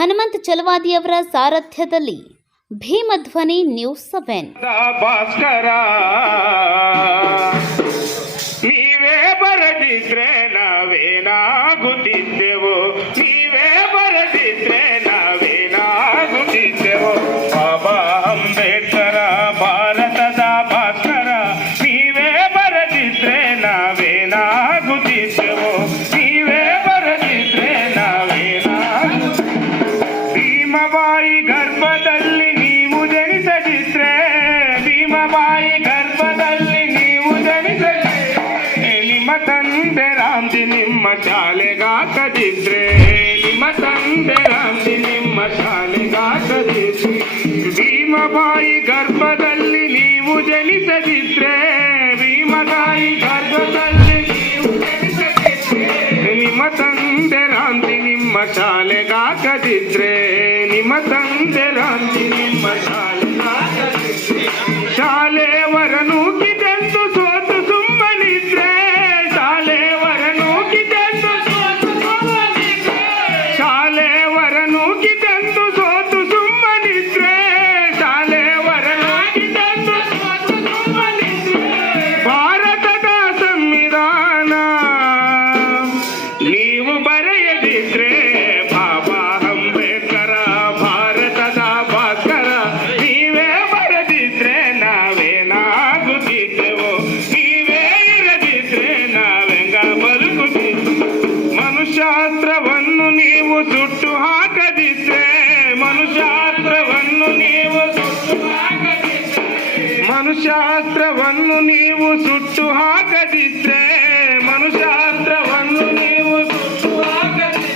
Hanumantha ಚಲವಾದಿಯವರ ಸಾರಥ್ಯದಲ್ಲಿ ಭೀಮಧ್ವನಿ news 7. Bhaskara ನೀವೇ ಬರದಿದ್ರೆ ನಾವೇನಾಗುತ್ತಿದ್ದೆವು, ನೀವೇ ಬರದಿದ್ರೆ ನಾವೇನಾಗುತ್ತಿದ್ದೆವು. ಬಾಬಾ ಅಂಬೇಡ್ಕರ ಭಾರತದ ಭಾಸ್ಕರ ನೀವೇ ಬರದಿದ್ರೆ ನಾವೇನಾಗುತ್ತಿದ್ದೆವು, ನೀವೇ ಬರದಿದ್ರೆ ಭೀಮಬಾಯಿ ಗರ್ಭದಲ್ಲಿ ನೀವು ಜನಿಸದಿದ್ರೆ, ಭೀಮಬಾಯಿ ಗರ್ಭದಲ್ಲಿ ನೀವು ಜನಿಸದಿದ್ರೆ, ನಿಮ್ಮ ತಂದೆ ರಾಮ್ಜಿ ನಿಮ್ಮ ಶಾಲೆಗಾಕದಿದ್ರೆ, ನಿಮ್ಮ ತಂದೆ ರಾಮ್ಜಿ ನಿಮ್ಮ ಶಾಲೆಗಾಕದಿದ್ರೆ, ಭೀಮಬಾಯಿ ಗರ್ಭದಲ್ಲಿ ನೀವು ಜನಿಸದಿದ್ರೆ, ಭೀಮಬಾಯಿ ಗರ್ಭದಲ್ಲಿ ನೀವು ಜನಿಸದಿದ್ರೆ, ನಿಮ್ಮ ತಂದೆ ರಾಮ್ಜಿ ನಿಮ್ಮ ಶಾಲೆಗಾಕದಿದ್ರೆ, ನಿಮ್ಮ ತಂದೆ ರಾಮ್ಜಿ ನಿಮ್ಮ ಶಾಲೆಗಾಕದಿದ್ರೆ, ಶಾಲೆಯವರನೂಕಿದೆಂದು ಸೋತು ಸುಮ್ಮನಿದ್ರೆ, ಶಾಲೆಯವರನೂಕಿದೆಂದು ಸೋತು ಸುಮ್ಮನಿದ್ರೆ, ಶಾಲೆಯವರನೂಕಿದೆಂದು ಸೋತು ಸುಮ್ಮನಿದ್ರೆ, ಶಾಲೆಯವರನೂಕಿದೆಂದು ಸೋತು ಸುಮ್ಮನಿದ್ರೆ, ಭಾರತದ ಸಂವಿಧಾನ ನೀವು ಬರೆಯದಿದ್ರೆ, ಬಾಬಾ ಅಂಬೇಡ್ಕರ ಭಾರತದ ಭಾಸ್ಕರ ನೀವೇ ಬರೆದಿದ್ರೆ ನಾವೇನಾಗುತ್ತಿದ್ದೆವು, ನೀವೇ ಇರದಿದ್ರೆ ನಾವೆಂಗ ಬದುಕುತ್ತಿದ್ದೆವು. ಮನುಷ್ಯಾಸ್ತ್ರವನ್ನು ನೀವು ಸುಟ್ಟು ಹಾಕದಿದ್ರೆ, ಮನುಷ್ಯಾಸ್ತ್ರವನ್ನು ನೀವು ಸುಟ್ಟು ಹಾಕದಿದ್ರೆ, ಮನುಷ್ಯಾಸ್ತ್ರವನ್ನು ನೀವು ಸುಟ್ಟು ಹಾಕದಿದ್ರೆ,